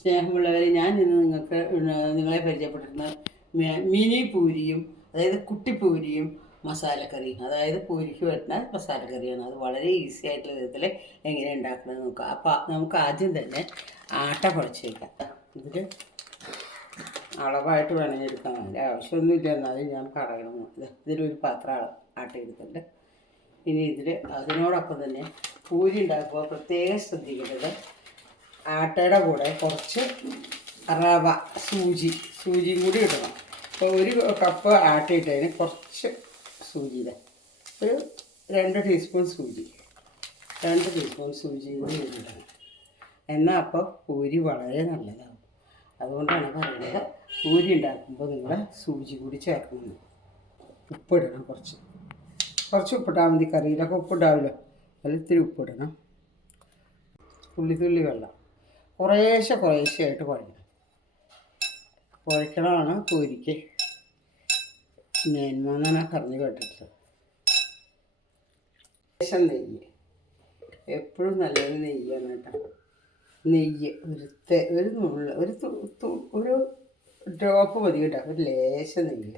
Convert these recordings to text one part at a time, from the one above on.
സ്നേഹമുള്ളവരെ, ഞാൻ ഇന്ന് നിങ്ങളെ പരിചയപ്പെട്ടിരുന്ന മിനി പൂരിയും അതായത് കുട്ടിപ്പൂരിയും മസാലക്കറിയും, അതായത് പൂരിക്ക് വരുന്ന മസാലക്കറിയാണ്. അത് വളരെ ഈസി ആയിട്ടുള്ള വിധത്തിൽ എങ്ങനെ ഉണ്ടാക്കുന്നത് നോക്കാം. അപ്പോൾ നമുക്ക് ആദ്യം തന്നെ ആട്ട കുഴച്ച് വയ്ക്കാം. ഇതിൽ അളവായിട്ട് വേണമെങ്കിൽ എടുക്കാൻ, അതിൻ്റെ ആവശ്യമൊന്നുമില്ല, എന്നാലും ഞാൻ പറയണം. ഇതിലൊരു പാത്രം ആട്ട എടുത്തിട്ടുണ്ട്. ഇനി അതിനോടൊപ്പം തന്നെ പൂരി ഉണ്ടാക്കുമ്പോൾ പ്രത്യേകം ശ്രദ്ധിക്കേണ്ടത്, ആട്ടയുടെ കൂടെ കുറച്ച് റവ സൂചിയും കൂടി ഇടണം. അപ്പോൾ ഒരു കപ്പ് ആട്ട ഇട്ടതിന് കുറച്ച് സൂചിയുടെ ഒരു 2 ടീസ്പൂൺ സൂചി കൂടി ഇടണം. എന്നാൽ അപ്പോൾ പൂരി വളരെ നല്ലതാകും. അതുകൊണ്ടാണ് പറയുന്നത് പൂരി ഉണ്ടാക്കുമ്പോൾ നിങ്ങൾ സൂചി കൂടി ചേർക്കണം. ഉപ്പിടണം, കുറച്ച് ഉപ്പിട്ടാൽ മതി. കറിയിലൊക്കെ ഉപ്പിടാമല്ലോ, അതിൽ ഇത്തിരി ഉപ്പിടണം. തുള്ളി വെള്ളം കുറേശ്ശെ ആയിട്ട് കുഴക്കണമാണ് പൂരിക്ക് മേന്മ എന്നാണ് പറഞ്ഞു കേട്ടിട്ടുള്ളത്. ലേശം നെയ്യ്, എപ്പോഴും നല്ലൊരു നെയ്യാണ് കേട്ടോ. നെയ്യ് ഒരു ഡ്രോപ്പ് മതി കേട്ടോ, ഒരു ലേശം നെയ്യ്,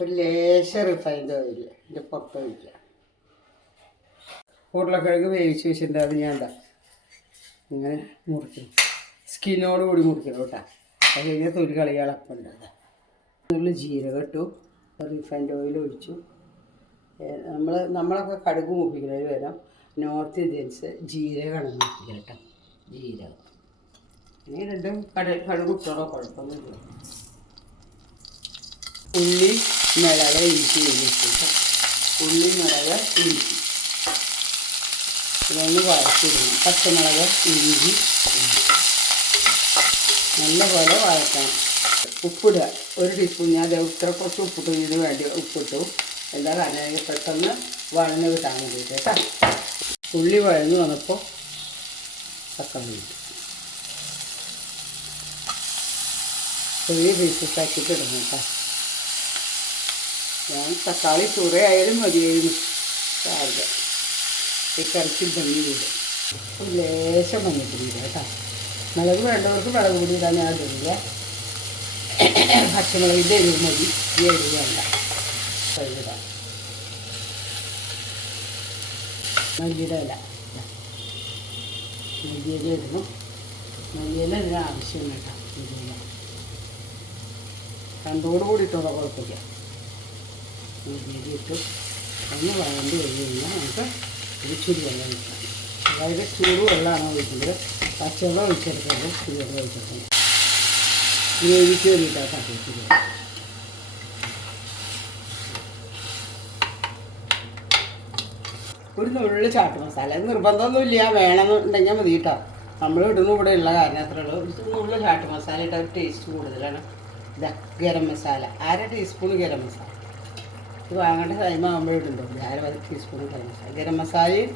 ഒരു ലേശം റിഫൈൻഡ് ഓയിൽ ഇതിൻ്റെ പുറത്ത് വയ്ക്കുക. ഉരുളക്കിഴങ്ങ് വേവിച്ച് വെച്ചിട്ടുണ്ട്. അത് ഞാൻ ഇങ്ങനെ മുറിക്കണം, സ്കിന്നോട് കൂടി മുറിക്കണം കേട്ടോ. അത് കഴിഞ്ഞാൽ തൊലി കളികളപ്പം ഉണ്ട്. അതിനുള്ള ജീരകം ഇട്ടു, റിഫൈൻഡ് ഓയിൽ ഒഴിച്ചു. നമ്മളൊക്കെ കടുക് മുപ്പിക്കുന്നതിന് വരാം. നോർത്ത് ഇന്ത്യൻസ് ജീരകമാണ് മുപ്പിക്കുക കേട്ടോ, ജീരകം. ഇനി രണ്ടും കടുക് ഇട്ടോളോ, കുഴപ്പമൊന്നുമില്ല. ഉള്ളി, മിളക്, ഇഞ്ചി വേവിച്ചിട്ട് ഉള്ളി, മിളക്, ഇഞ്ചി ഇതൊന്ന് വഴറ്റിടണം. പച്ചമുളക്, ഇഞ്ചി നല്ലപോലെ വഴറ്റണം. ഉപ്പിടുക, 1 ടീസ്പൂൺ. ഞാൻ കുറച്ച് ഉപ്പിട്ടു, ഇതിന് വേണ്ടി ഉപ്പിട്ടു. എന്താ കാരണം പെട്ടെന്ന് വഴന്ന് കിട്ടാൻ വേണ്ടിയിട്ട് കേട്ടോ. ഉള്ളി വഴന്ന് വന്നപ്പോൾ തക്കാളി ഇട്ടു. ചെറിയ പീസസ് ആക്കിയിട്ട് ഇടണം കേട്ടോ. ഞാൻ തക്കാളി ചുറയായാലും മതിയായിരുന്നു സാറില്ല. ഈ കറിക്ക് ഭംഗി കൂടും. ലേശം മഞ്ഞപ്പൊടി കേട്ടോ. മുളക് വേണ്ടവർക്ക് മുളക് പൊടി ഇടാൻ ഞാൻ ഇടില്ല. പച്ചമുളകിൻ്റെ എരിവ് മതി, ഈ എരിവ് വേണ്ട. ഇടാം മല്ലിയുടെ ഇല, മല്ലിയില ഇടണം. മല്ലിയില ഇതിന് ആവശ്യം കേട്ടോ. മല്ലിയില കണ്ടോടുകൂടി ഇട്ടോളാം, കുഴപ്പമില്ല. മല്ലിയില ഇട്ടു ഒന്ന് വഴണ്ട് കഴിഞ്ഞാൽ നമുക്ക് ഇച്ചിരി വെള്ളം ഒഴിക്കാം. അതായത് ചൂട് വെള്ളമാണ് ഒഴിക്കുന്നത്. പച്ചവെള്ളം ഒഴിച്ചെടുക്കുന്നത്, ഇച്ചിരി വെള്ളം ഒഴിച്ചെടുക്കുന്നത്. വേവിച്ച് വേണ്ടിയിട്ടാണ് തട്ടിച്ചിരി. ഒരു നുള്ളിൽ ചാട്ട് മസാല, നിർബന്ധമൊന്നുമില്ല, വേണമെന്നുണ്ടെങ്കിൽ മതി കേട്ടോ. നമ്മൾ ഇടുന്നു ഇവിടെ ഉള്ള കാരണം അത്രേ ഉള്ളൂ. ഒരു നുള്ളിൽ ചാട്ട് മസാല ഇട്ടാൽ ഒരു ടേസ്റ്റ് കൂടുതലാണ്. ഇതാ ഗരം മസാല, 1/2 ടീസ്പൂൺ ഗരം മസാല. ഇത് വാങ്ങേണ്ട ടൈം ആകുമ്പോൾ ഇടുന്നുണ്ടോ, 1/2 ടീസ്പൂൺ ഗരം മസാല. ഗരം മസാലയും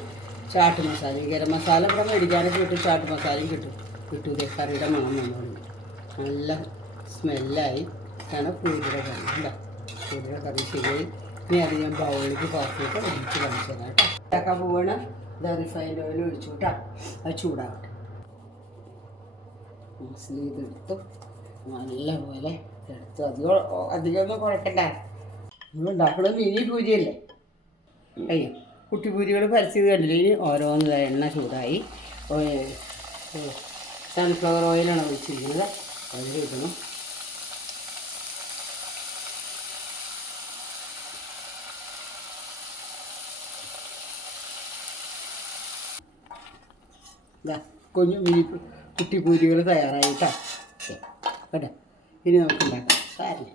ചാട്ട് മസാലയും, ഗരം മസാല ഇവിടെ മേടിക്കാനൊക്കെ കിട്ടും, ചാട്ട് മസാലയും കിട്ടും. ഇതേ കറിയുടെ മണം വന്നുകൊണ്ട് നല്ല സ്മെല്ലായി ആണ് പൂരിയുടെ കറി. എന്താ പൂരിയുടെ കറി ശരിയായി. ഇനി അത് ഞാൻ ബൗളിലേക്ക് പാർത്തിയിട്ട് ഒഴിച്ച് കാണിച്ചു തരാം കേട്ടോ. ഉണ്ടാക്കാൻ പോവാണ്. ഇതാ റിഫൈൻഡ് ഓയിൽ ഒഴിച്ചു കേട്ടോ. അത് ചൂടാകട്ടെ. ഇതെടുത്തു നല്ലപോലെ എടുത്തു. അധികമൊന്നും കുഴക്കണ്ട. നമ്മൾ ഉണ്ടാക്കുന്നത് മിനി പൂരിയല്ലേ. അയ്യോ, കുട്ടിപ്പൂരികൾ പരസ്യത് കണ്ടില്ല. ഇനി ഓരോന്ന് എണ്ണ ചൂടായി. സൺഫ്ലവർ ഓയിലാണ് ഒഴിച്ചിരിക്കുന്നത്, അതിലിടണം. ഇതാ കുട്ടിപ്പൂരികൾ തയ്യാറായിട്ടാ കേട്ടോ. ഇനി നമുക്ക് ഉണ്ടാക്കാം. സാരില്ല,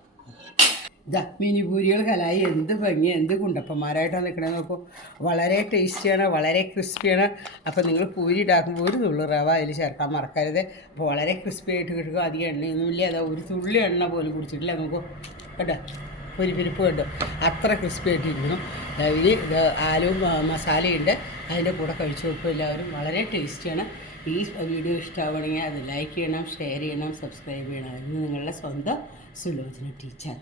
ഇതാ മിനി പൂരികൾ കലായി. എന്ത് ഭംഗി, എന്ത് കുണ്ടപ്പന്മാരായിട്ടാണ് നിൽക്കണത് നോക്കൂ. വളരെ ടേസ്റ്റിയാണ്, വളരെ ക്രിസ്പിയാണ്. അപ്പോൾ നിങ്ങൾ പൂരി ഉണ്ടാക്കുമ്പോൾ ഒരു തുള്ളി റവ അതിൽ ചേർക്കാൻ മറക്കരുത്. അപ്പോൾ വളരെ ക്രിസ്പി ആയിട്ട് കിട്ടുക. അധികം എണ്ണയൊന്നുമില്ല. അതാ ഒരു തുള്ളി എണ്ണ പോലും കുടിച്ചിട്ടില്ല നമുക്ക് കേട്ടോ. പൊരിപ്പിരിപ്പ് കണ്ടു, അത്ര ക്രിസ്പി ആയിട്ടിരിക്കണം. ഇത് ആലു മസാലയുണ്ട്, അതിൻ്റെ കൂടെ കഴിച്ചു നോക്കും എല്ലാവരും. വളരെ ടേസ്റ്റിയാണ്. ഈ വീഡിയോ ഇഷ്ടമാവണമെങ്കിൽ അത് ലൈക്ക് ചെയ്യണം, ഷെയർ ചെയ്യണം, സബ്സ്ക്രൈബ് ചെയ്യണം. ഇത് നിങ്ങളുടെ സ്വന്തം സുലോചന ടീച്ചർ.